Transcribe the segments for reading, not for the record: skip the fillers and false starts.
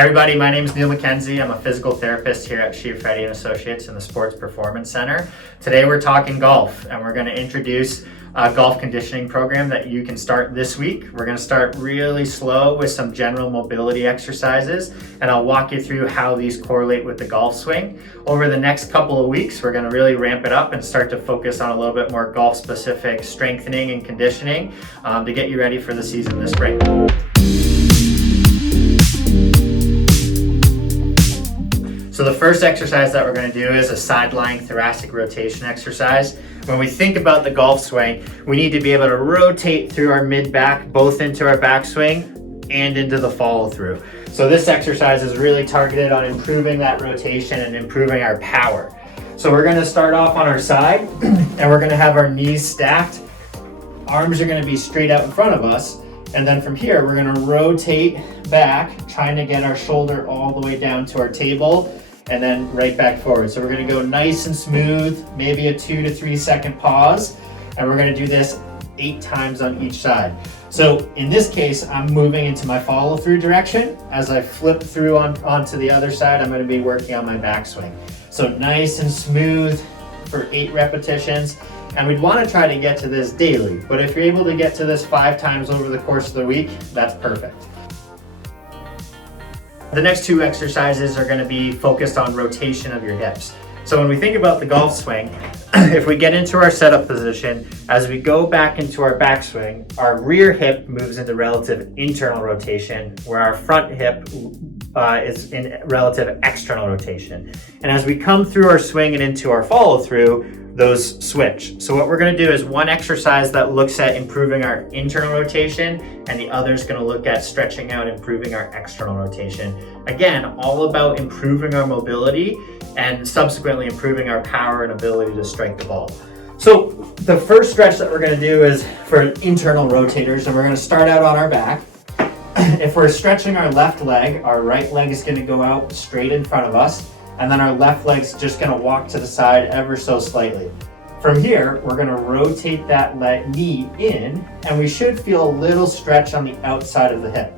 Hi everybody, my name is Mackenzie. I'm a physical therapist here at Cioffredi Associates in the Sports Performance Center. Today we're talking golf, and we're going to introduce a golf conditioning program that you can start this week. We're going to start really slow with some general mobility exercises, and I'll walk you through how these correlate with the golf swing. Over the next couple of weeks, we're going to really ramp it up and start to focus on a little bit more golf-specific strengthening and conditioning to get you ready for the season this spring. So the first exercise that we're going to do is a side-lying thoracic rotation exercise. When we think about the golf swing, we need to be able to rotate through our mid-back, both into our backswing and into the follow-through. So this exercise is really targeted on improving that rotation and improving our power. So we're going to start off on our side, and we're going to have our knees stacked. Arms are going to be straight out in front of us. And then from here, we're going to rotate back, trying to get our shoulder all the way down to our table, and then right back forward. So we're going to go nice and smooth, maybe a 2 to 3 second pause, and we're going to do this 8 times on each side. So in this case, I'm moving into my follow through direction. As I flip through onto the other side, I'm going to be working on my backswing. So nice and smooth for 8 repetitions. And we'd want to try to get to this daily, but if you're able to get to this 5 times over the course of the week, that's perfect. The next 2 exercises are going to be focused on rotation of your hips. So when we think about the golf swing, if we get into our setup position, as we go back into our backswing, our rear hip moves into relative internal rotation, where our front hip is in relative external rotation. And as we come through our swing and into our follow through, those switch. So what we're going to do is one exercise that looks at improving our internal rotation, and the other is going to look at stretching out, improving our external rotation. Again, all about improving our mobility and subsequently improving our power and ability to strike the ball. So the first stretch that we're going to do is for internal rotators, and we're going to start out on our back. If we're stretching our left leg, our right leg is going to go out straight in front of us, and then our left leg's just going to walk to the side ever so slightly. From here, we're going to rotate that knee in, and we should feel a little stretch on the outside of the hip.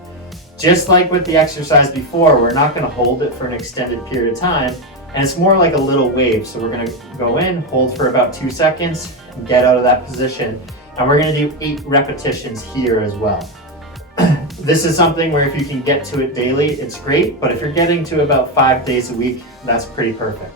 Just like with the exercise before, we're not going to hold it for an extended period of time, and it's more like a little wave. So we're going to go in, hold for about 2 seconds, and get out of that position, and we're going to do 8 repetitions here as well. This is something where if you can get to it daily, it's great, but if you're getting to about 5 days a week, that's pretty perfect.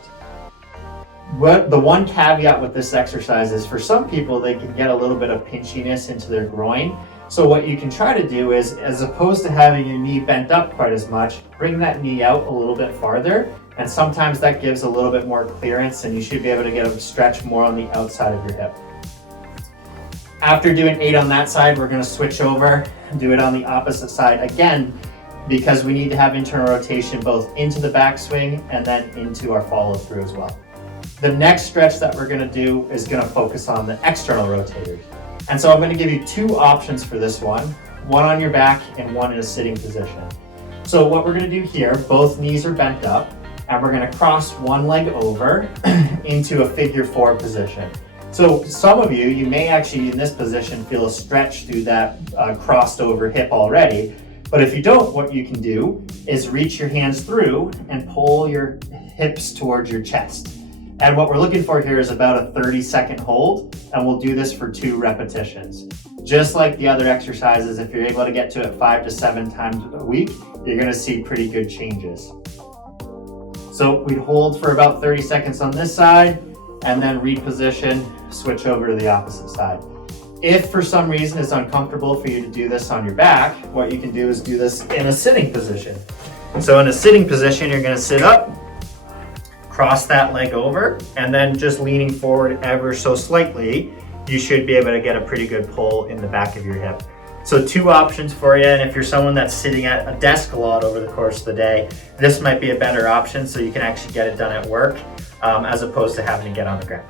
The one caveat with this exercise is for some people, they can get a little bit of pinchiness into their groin. So what you can try to do is, as opposed to having your knee bent up quite as much, bring that knee out a little bit farther, and sometimes that gives a little bit more clearance, and you should be able to get a stretch more on the outside of your hip. After doing 8 on that side, we're going to switch over and do it on the opposite side again, because we need to have internal rotation both into the backswing and then into our follow through as well. The next stretch that we're going to do is going to focus on the external rotators. And so I'm going to give you 2 options for this one on your back and one in a sitting position. So what we're going to do here, both knees are bent up, and we're going to cross one leg over into a figure 4 position. So some of you may actually in this position feel a stretch through that crossed over hip already. But if you don't, what you can do is reach your hands through and pull your hips towards your chest. And what we're looking for here is about a 30-second hold, and we'll do this for 2 repetitions. Just like the other exercises, if you're able to get to it 5 to 7 times a week, you're going to see pretty good changes. So we'd hold for about 30 seconds on this side, and then reposition, switch over to the opposite side. If for some reason it's uncomfortable for you to do this on your back, what you can do is do this in a sitting position. So in a sitting position, you're going to sit up, cross that leg over, and then just leaning forward ever so slightly, you should be able to get a pretty good pull in the back of your hip. So 2 options for you, and if you're someone that's sitting at a desk a lot over the course of the day, this might be a better option so you can actually get it done at work as opposed to having to get on the ground.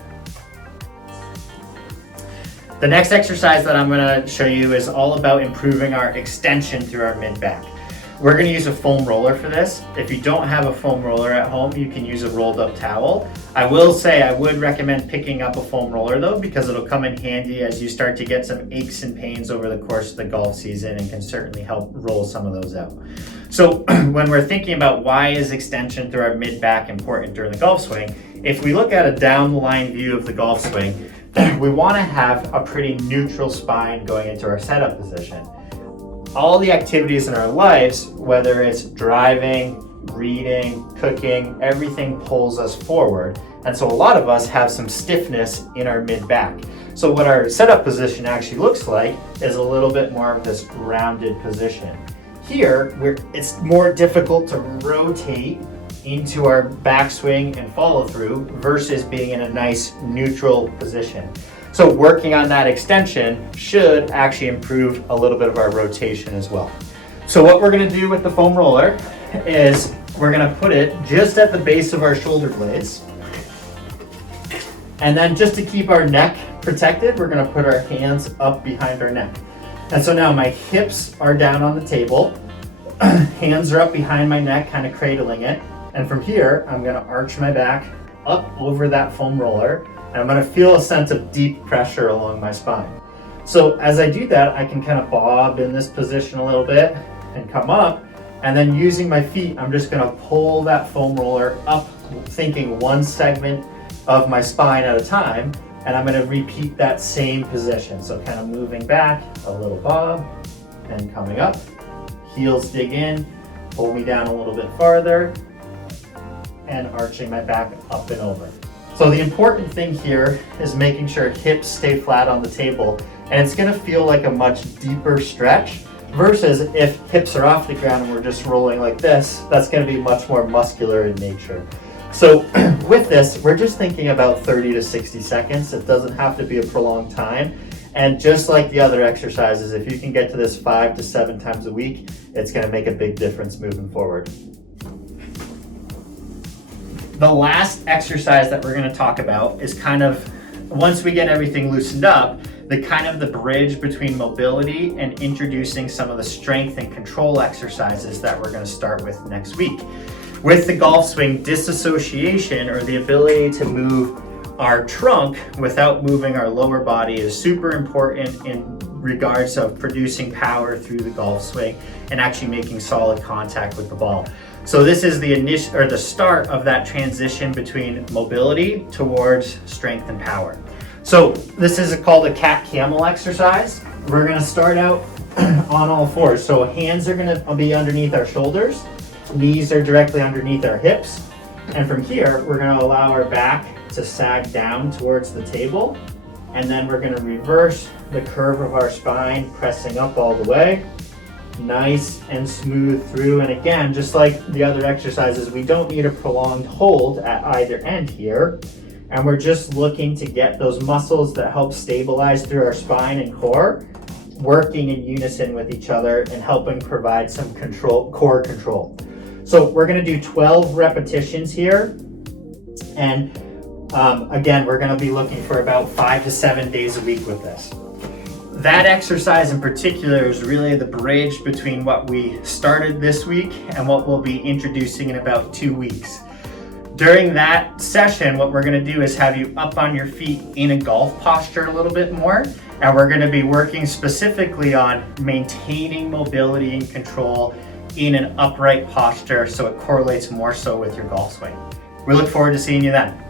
The next exercise that I'm going to show you is all about improving our extension through our mid-back. We're going to use a foam roller for this. If you don't have a foam roller at home, you can use a rolled up towel. I will say I would recommend picking up a foam roller though, because it'll come in handy as you start to get some aches and pains over the course of the golf season, and can certainly help roll some of those out. So when we're thinking about why is extension through our mid-back important during the golf swing, if we look at a down the line view of the golf swing, we want to have a pretty neutral spine going into our setup position. All the activities in our lives, whether it's driving, reading, cooking, everything pulls us forward. And so a lot of us have some stiffness in our mid-back. So what our setup position actually looks like is a little bit more of this rounded position. Here, it's more difficult to rotate into our backswing and follow through versus being in a nice neutral position. So working on that extension should actually improve a little bit of our rotation as well. So what we're going to do with the foam roller is we're going to put it just at the base of our shoulder blades. And then just to keep our neck protected, we're going to put our hands up behind our neck. And so now my hips are down on the table, hands are up behind my neck, kind of cradling it. And from here, I'm going to arch my back up over that foam roller. And I'm going to feel a sense of deep pressure along my spine. So as I do that, I can kind of bob in this position a little bit and come up. And then using my feet, I'm just going to pull that foam roller up, thinking one segment of my spine at a time. And I'm going to repeat that same position. So kind of moving back, a little bob, and coming up. Heels dig in, pull me down a little bit farther, and arching my back up and over. So the important thing here is making sure hips stay flat on the table, and it's going to feel like a much deeper stretch versus if hips are off the ground and we're just rolling like this, that's going to be much more muscular in nature. So with this, we're just thinking about 30 to 60 seconds. It doesn't have to be a prolonged time. And just like the other exercises, if you can get to this 5 to 7 times a week, it's going to make a big difference moving forward. The last exercise that we're going to talk about is kind of, once we get everything loosened up, the bridge between mobility and introducing some of the strength and control exercises that we're going to start with next week. With the golf swing, disassociation, or the ability to move our trunk without moving our lower body, is super important in regards of producing power through the golf swing and actually making solid contact with the ball. So this is the start of that transition between mobility towards strength and power. So this is called a cat-camel exercise. We're going to start out on all fours. So hands are going to be underneath our shoulders, knees are directly underneath our hips, and from here we're going to allow our back to sag down towards the table, and then we're going to reverse the curve of our spine, pressing up all the way. Nice and smooth through. And again, just like the other exercises, we don't need a prolonged hold at either end here. And we're just looking to get those muscles that help stabilize through our spine and core working in unison with each other and helping provide some core control. So we're going to do 12 repetitions here. And again, we're going to be looking for about 5 to 7 days a week with this. That exercise in particular is really the bridge between what we started this week and what we'll be introducing in about 2 weeks. During that session, what we're going to do is have you up on your feet in a golf posture a little bit more, and we're going to be working specifically on maintaining mobility and control in an upright posture so it correlates more so with your golf swing. We look forward to seeing you then.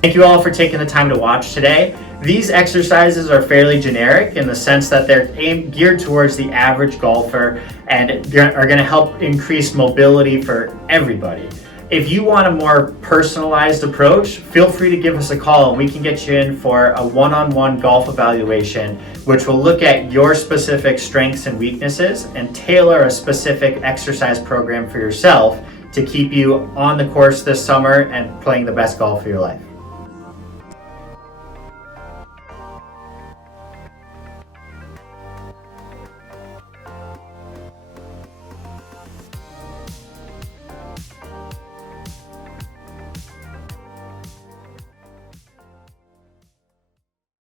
Thank you all for taking the time to watch today. These exercises are fairly generic in the sense that they're geared towards the average golfer and are going to help increase mobility for everybody. If you want a more personalized approach, feel free to give us a call and we can get you in for a one-on-one golf evaluation, which will look at your specific strengths and weaknesses and tailor a specific exercise program for yourself to keep you on the course this summer and playing the best golf of your life.